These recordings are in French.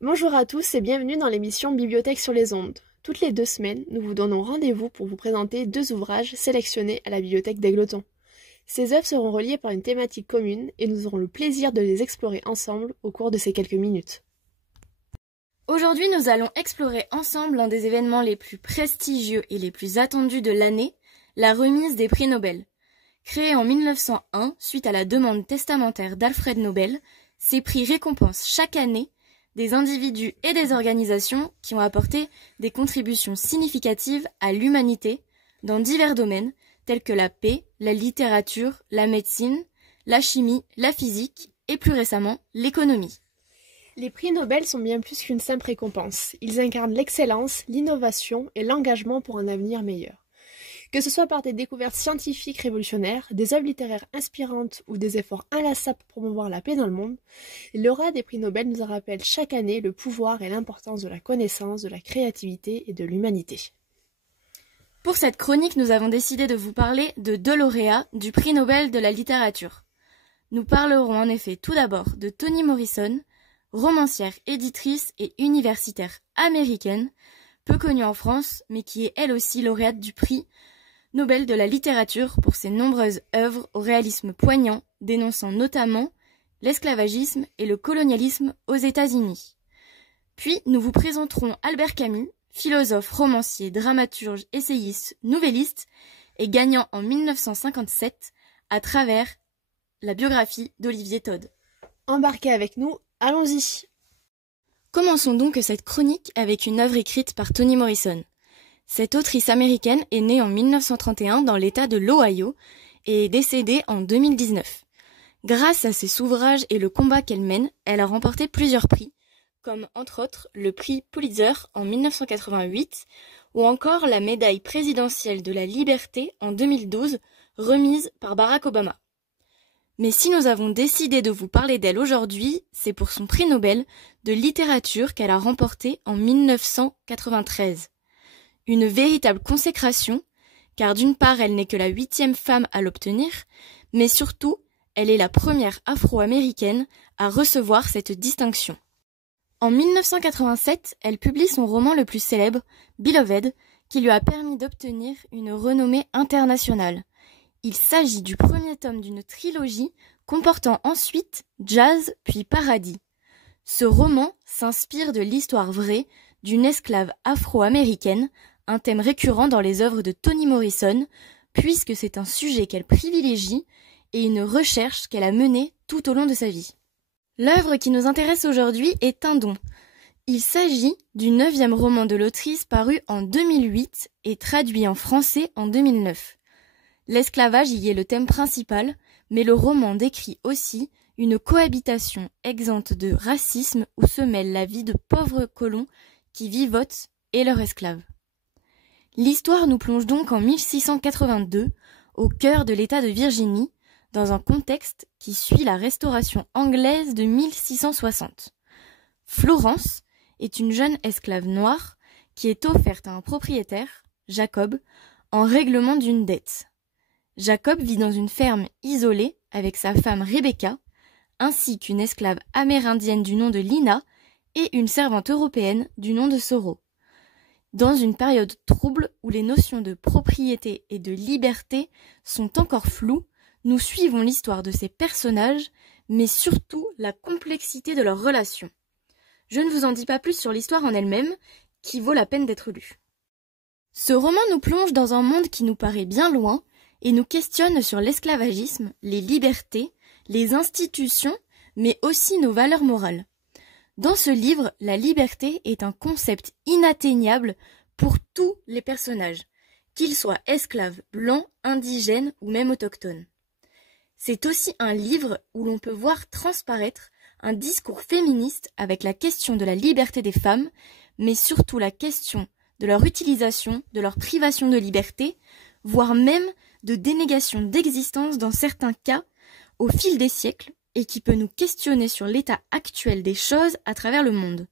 Bonjour à tous et bienvenue dans l'émission Bibliothèque sur les ondes. Toutes les 2 semaines, nous vous donnons rendez-vous pour vous présenter 2 ouvrages sélectionnés à la Bibliothèque d'Égletons. Ces œuvres seront reliées par une thématique commune et nous aurons le plaisir de les explorer ensemble au cours de ces quelques minutes. Aujourd'hui, nous allons explorer ensemble l'un des événements les plus prestigieux et les plus attendus de l'année, la remise des prix Nobel. Créé en 1901 suite à la demande testamentaire d'Alfred Nobel, ces prix récompensent chaque année des individus et des organisations qui ont apporté des contributions significatives à l'humanité dans divers domaines tels que la paix, la littérature, la médecine, la chimie, la physique et plus récemment l'économie. Les prix Nobel sont bien plus qu'une simple récompense. Ils incarnent l'excellence, l'innovation et l'engagement pour un avenir meilleur. Que ce soit par des découvertes scientifiques révolutionnaires, des œuvres littéraires inspirantes ou des efforts inlassables pour promouvoir la paix dans le monde, les lauréats des prix Nobel nous rappellent chaque année le pouvoir et l'importance de la connaissance, de la créativité et de l'humanité. Pour cette chronique, nous avons décidé de vous parler de 2 lauréats du prix Nobel de la littérature. Nous parlerons en effet tout d'abord de Toni Morrison, romancière, éditrice et universitaire américaine, peu connue en France, mais qui est elle aussi lauréate du prix Nobel de la littérature pour ses nombreuses œuvres au réalisme poignant, dénonçant notamment l'esclavagisme et le colonialisme aux États-Unis. Puis nous vous présenterons Albert Camus, philosophe, romancier, dramaturge, essayiste, nouvelliste et gagnant en 1957 à travers la biographie d'Olivier Todd. Embarquez avec nous, allons-y! Commençons donc cette chronique avec une œuvre écrite par Toni Morrison. Cette autrice américaine est née en 1931 dans l'État de l'Ohio et est décédée en 2019. Grâce à ses ouvrages et le combat qu'elle mène, elle a remporté plusieurs prix, comme entre autres le prix Pulitzer en 1988 ou encore la médaille présidentielle de la liberté en 2012 remise par Barack Obama. Mais si nous avons décidé de vous parler d'elle aujourd'hui, c'est pour son prix Nobel de littérature qu'elle a remporté en 1993. Une véritable consécration, car d'une part elle n'est que la 8e femme à l'obtenir, mais surtout elle est la première afro-américaine à recevoir cette distinction. En 1987, elle publie son roman le plus célèbre, Beloved, qui lui a permis d'obtenir une renommée internationale. Il s'agit du premier tome d'une trilogie comportant ensuite Jazz puis Paradis. Ce roman s'inspire de l'histoire vraie d'une esclave afro-américaine, un thème récurrent dans les œuvres de Toni Morrison, puisque c'est un sujet qu'elle privilégie et une recherche qu'elle a menée tout au long de sa vie. L'œuvre qui nous intéresse aujourd'hui est Un don. Il s'agit du 9e roman de l'autrice paru en 2008 et traduit en français en 2009. L'esclavage y est le thème principal, mais le roman décrit aussi une cohabitation exempte de racisme où se mêle la vie de pauvres colons qui vivotent et leurs esclaves. L'histoire nous plonge donc en 1682, au cœur de l'État de Virginie, dans un contexte qui suit la restauration anglaise de 1660. Florence est une jeune esclave noire qui est offerte à un propriétaire, Jacob, en règlement d'une dette. Jacob vit dans une ferme isolée avec sa femme Rebecca, ainsi qu'une esclave amérindienne du nom de Lina et une servante européenne du nom de Soro. Dans une période trouble où les notions de propriété et de liberté sont encore floues, nous suivons l'histoire de ces personnages, mais surtout la complexité de leurs relations. Je ne vous en dis pas plus sur l'histoire en elle-même, qui vaut la peine d'être lue. Ce roman nous plonge dans un monde qui nous paraît bien loin, et nous questionne sur l'esclavagisme, les libertés, les institutions, mais aussi nos valeurs morales. Dans ce livre, la liberté est un concept inatteignable pour tous les personnages, qu'ils soient esclaves, blancs, indigènes ou même autochtones. C'est aussi un livre où l'on peut voir transparaître un discours féministe avec la question de la liberté des femmes, mais surtout la question de leur utilisation, de leur privation de liberté, voire même de dénégation d'existence dans certains cas au fil des siècles et qui peut nous questionner sur l'état actuel des choses à travers le monde.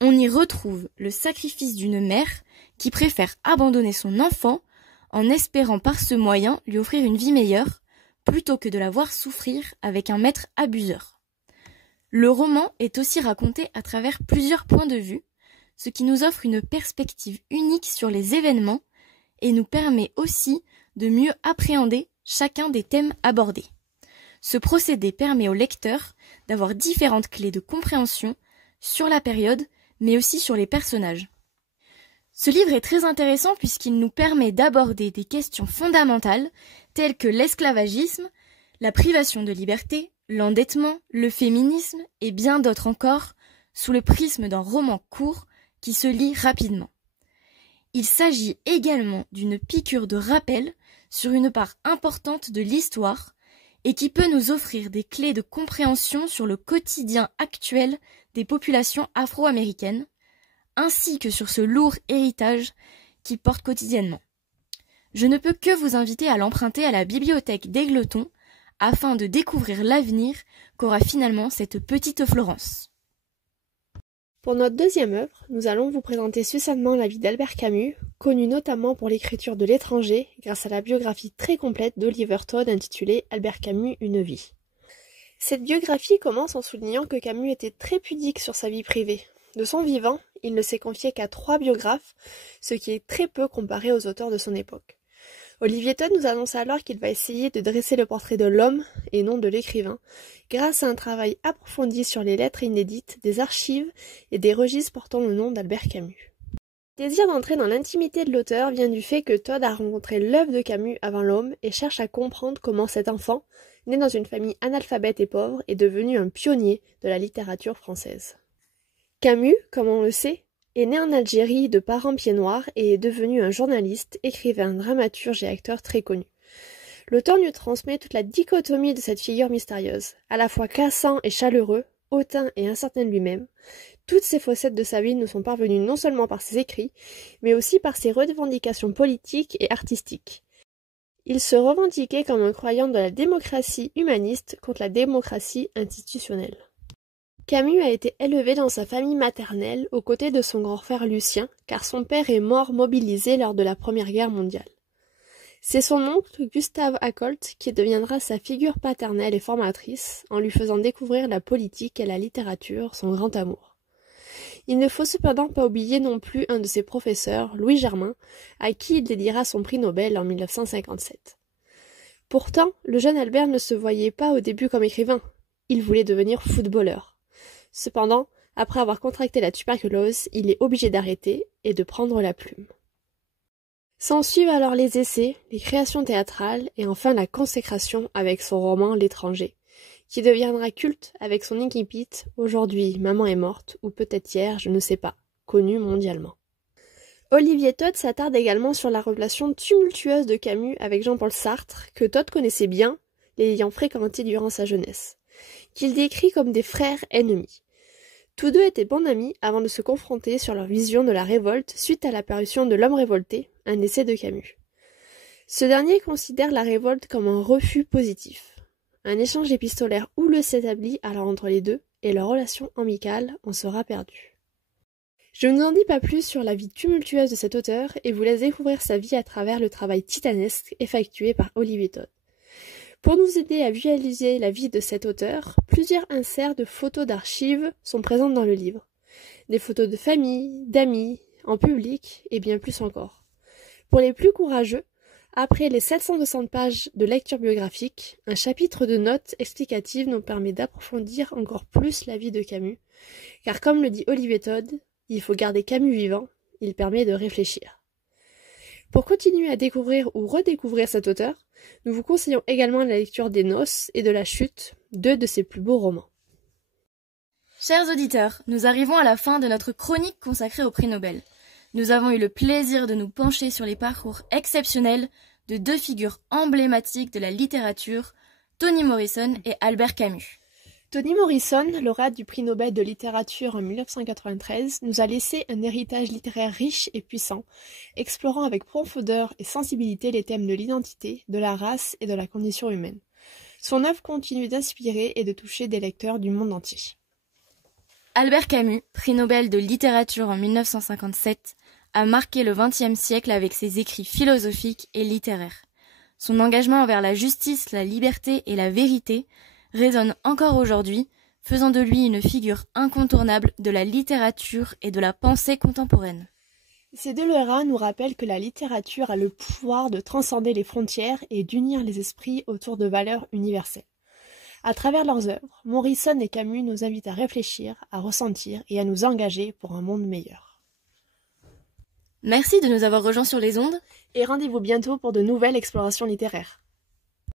On y retrouve le sacrifice d'une mère qui préfère abandonner son enfant en espérant par ce moyen lui offrir une vie meilleure plutôt que de la voir souffrir avec un maître abuseur. Le roman est aussi raconté à travers plusieurs points de vue, ce qui nous offre une perspective unique sur les événements et nous permet aussi de mieux appréhender chacun des thèmes abordés. Ce procédé permet au lecteur d'avoir différentes clés de compréhension sur la période, mais aussi sur les personnages. Ce livre est très intéressant puisqu'il nous permet d'aborder des questions fondamentales telles que l'esclavagisme, la privation de liberté, l'endettement, le féminisme et bien d'autres encore, sous le prisme d'un roman court qui se lit rapidement. Il s'agit également d'une piqûre de rappel sur une part importante de l'histoire et qui peut nous offrir des clés de compréhension sur le quotidien actuel des populations afro-américaines, ainsi que sur ce lourd héritage qu'ils portent quotidiennement. Je ne peux que vous inviter à l'emprunter à la bibliothèque d'Égletons afin de découvrir l'avenir qu'aura finalement cette petite Florence. Pour notre deuxième œuvre, nous allons vous présenter succinctement la vie d'Albert Camus, connu notamment pour l'écriture de L'Étranger, grâce à la biographie très complète d'Oliver Todd intitulée Albert Camus, une vie. Cette biographie commence en soulignant que Camus était très pudique sur sa vie privée. De son vivant, il ne s'est confié qu'à 3 biographes, ce qui est très peu comparé aux auteurs de son époque. Olivier Todd nous annonce alors qu'il va essayer de dresser le portrait de l'homme et non de l'écrivain, grâce à un travail approfondi sur les lettres inédites, des archives et des registres portant le nom d'Albert Camus. Le désir d'entrer dans l'intimité de l'auteur vient du fait que Todd a rencontré l'œuvre de Camus avant l'homme et cherche à comprendre comment cet enfant, né dans une famille analphabète et pauvre, est devenu un pionnier de la littérature française. Camus, comme on le sait, est né en Algérie de parents pieds noirs et est devenu un journaliste, écrivain, dramaturge et acteur très connu. L'auteur nous transmet toute la dichotomie de cette figure mystérieuse, à la fois cassant et chaleureux, hautain et incertain de lui-même. Toutes ces facettes de sa vie nous sont parvenues non seulement par ses écrits, mais aussi par ses revendications politiques et artistiques. Il se revendiquait comme un croyant de la démocratie humaniste contre la démocratie institutionnelle. Camus a été élevé dans sa famille maternelle aux côtés de son grand frère Lucien, car son père est mort mobilisé lors de la Première Guerre mondiale. C'est son oncle Gustave Accolt qui deviendra sa figure paternelle et formatrice, en lui faisant découvrir la politique et la littérature, son grand amour. Il ne faut cependant pas oublier non plus un de ses professeurs, Louis Germain, à qui il dédiera son prix Nobel en 1957. Pourtant, le jeune Albert ne se voyait pas au début comme écrivain, il voulait devenir footballeur. Cependant, après avoir contracté la tuberculose, il est obligé d'arrêter et de prendre la plume. S'ensuivent alors les essais, les créations théâtrales et enfin la consécration avec son roman L'Étranger, qui deviendra culte avec son incipit « Aujourd'hui, maman est morte » ou peut-être hier, je ne sais pas, connu mondialement. Olivier Todd s'attarde également sur la relation tumultueuse de Camus avec Jean-Paul Sartre, que Todd connaissait bien, l'ayant fréquenté durant sa jeunesse, qu'il décrit comme des frères ennemis. Tous deux étaient bons amis avant de se confronter sur leur vision de la révolte suite à l'apparition de L'Homme révolté, un essai de Camus. Ce dernier considère la révolte comme un refus positif. Un échange épistolaire houleux s'établit alors entre les deux et leur relation amicale en sera perdue. Je ne vous en dis pas plus sur la vie tumultueuse de cet auteur et vous laisse découvrir sa vie à travers le travail titanesque effectué par Olivier Todd. Pour nous aider à visualiser la vie de cet auteur, plusieurs inserts de photos d'archives sont présentes dans le livre. Des photos de famille, d'amis, en public et bien plus encore. Pour les plus courageux, après les 760 pages de lecture biographique, un chapitre de notes explicatives nous permet d'approfondir encore plus la vie de Camus, car comme le dit Olivier Todd, il faut garder Camus vivant, il permet de réfléchir. Pour continuer à découvrir ou redécouvrir cet auteur, nous vous conseillons également la lecture des Noces et de la Chute, 2 de ses plus beaux romans. Chers auditeurs, nous arrivons à la fin de notre chronique consacrée au prix Nobel. Nous avons eu le plaisir de nous pencher sur les parcours exceptionnels de 2 figures emblématiques de la littérature, Toni Morrison et Albert Camus. Toni Morrison, lauréat du prix Nobel de littérature en 1993, nous a laissé un héritage littéraire riche et puissant, explorant avec profondeur et sensibilité les thèmes de l'identité, de la race et de la condition humaine. Son œuvre continue d'inspirer et de toucher des lecteurs du monde entier. Albert Camus, prix Nobel de littérature en 1957, a marqué le XXe siècle avec ses écrits philosophiques et littéraires. Son engagement envers la justice, la liberté et la vérité résonne encore aujourd'hui, faisant de lui une figure incontournable de la littérature et de la pensée contemporaine. Ces deux lauréats nous rappellent que la littérature a le pouvoir de transcender les frontières et d'unir les esprits autour de valeurs universelles. À travers leurs œuvres, Morrison et Camus nous invitent à réfléchir, à ressentir et à nous engager pour un monde meilleur. Merci de nous avoir rejoints sur les ondes. Et rendez-vous bientôt pour de nouvelles explorations littéraires.